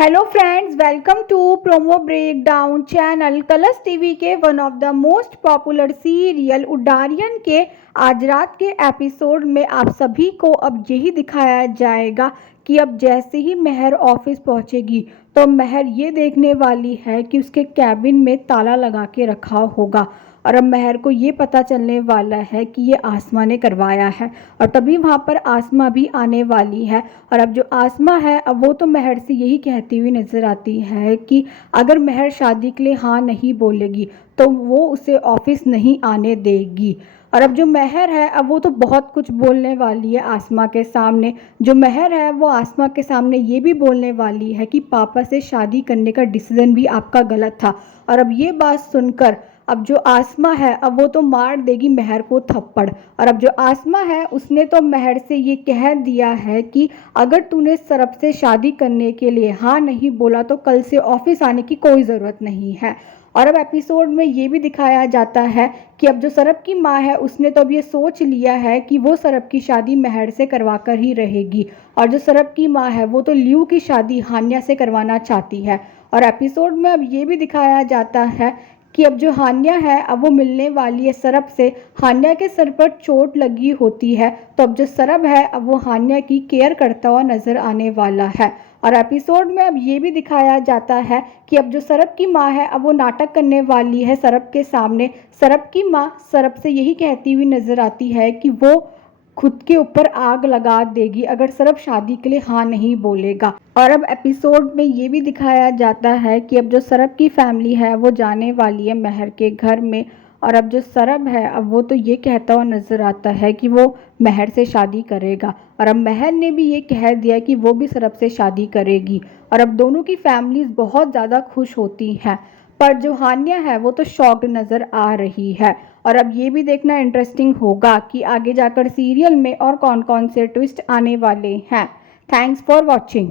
Hello friends, welcome to promo break down channel. Colors TV के one of the most popular serial Udaariyaan के आज रात के episode में आप सभी को अब यही दिखाया जाएगा कि अब जैसे ही महर ऑफिस पहुंचेगी तो महर ये देखने वाली है कि उसके कैबिन में ताला लगा के रखा होगा। और अब महर को ये पता चलने वाला है कि ये आसमा ने करवाया है। और तभी वहाँ पर आसमा भी आने वाली है। और अब जो आसमा है, अब वो तो महर से यही कहती हुई नज़र आती है कि अगर महर शादी के लिए हाँ नहीं बोलेगी तो वो उसे ऑफिस नहीं आने देगी। और अब जो महर है, अब वो तो बहुत कुछ बोलने वाली है आसमा के सामने। जो महर है वो आसमा के सामने ये भी बोलने वाली है कि पापा से शादी करने का डिसीज़न भी आपका गलत था। और अब ये बात सुनकर अब जो आसमा है, अब वो तो मार देगी महर को थप्पड़। और अब जो आसमा है उसने तो महर से ये कह दिया है कि अगर तूने सरब से शादी करने के लिए हाँ नहीं बोला तो कल से ऑफिस आने की कोई ज़रूरत नहीं है। और अब एपिसोड में ये भी दिखाया जाता है कि अब जो सरब की माँ है उसने तो अब ये सोच लिया है कि वो सरब की शादी महर से करवा कर ही रहेगी। और जो सरब की माँ है वो तो लियू की शादी हान्या से करवाना चाहती है। और एपिसोड में अब ये भी दिखाया जाता है कि अब जो हान्या है, अब वो मिलने वाली है सरब से। हान्या के सर पर चोट लगी होती है तो अब जो सरब है, अब वो हान्या की केयर करता हुआ नजर आने वाला है। और एपिसोड में अब ये भी दिखाया जाता है कि अब जो सरब की माँ है, अब वो नाटक करने वाली है सरब के सामने। सरब की माँ सरब से यही कहती हुई नजर आती है कि वो खुद के ऊपर आग लगा देगी अगर सरब शादी के लिए हाँ नहीं बोलेगा। और अब एपिसोड में ये भी दिखाया जाता है कि अब जो सरब की फैमिली है वो जाने वाली है महर के घर में। और अब जो सरब है, अब वो तो ये कहता हुआ नजर आता है कि वो महर से शादी करेगा। और अब महर ने भी ये कह दिया कि वो भी सरब से शादी करेगी। और अब दोनों की फैमिलीज बहुत ज़्यादा खुश होती हैं। पर जो हान्या है वो तो शॉक्ड नज़र आ रही है। और अब ये भी देखना इंटरेस्टिंग होगा कि आगे जाकर सीरियल में और कौन कौन से ट्विस्ट आने वाले हैं। Thanks for watching.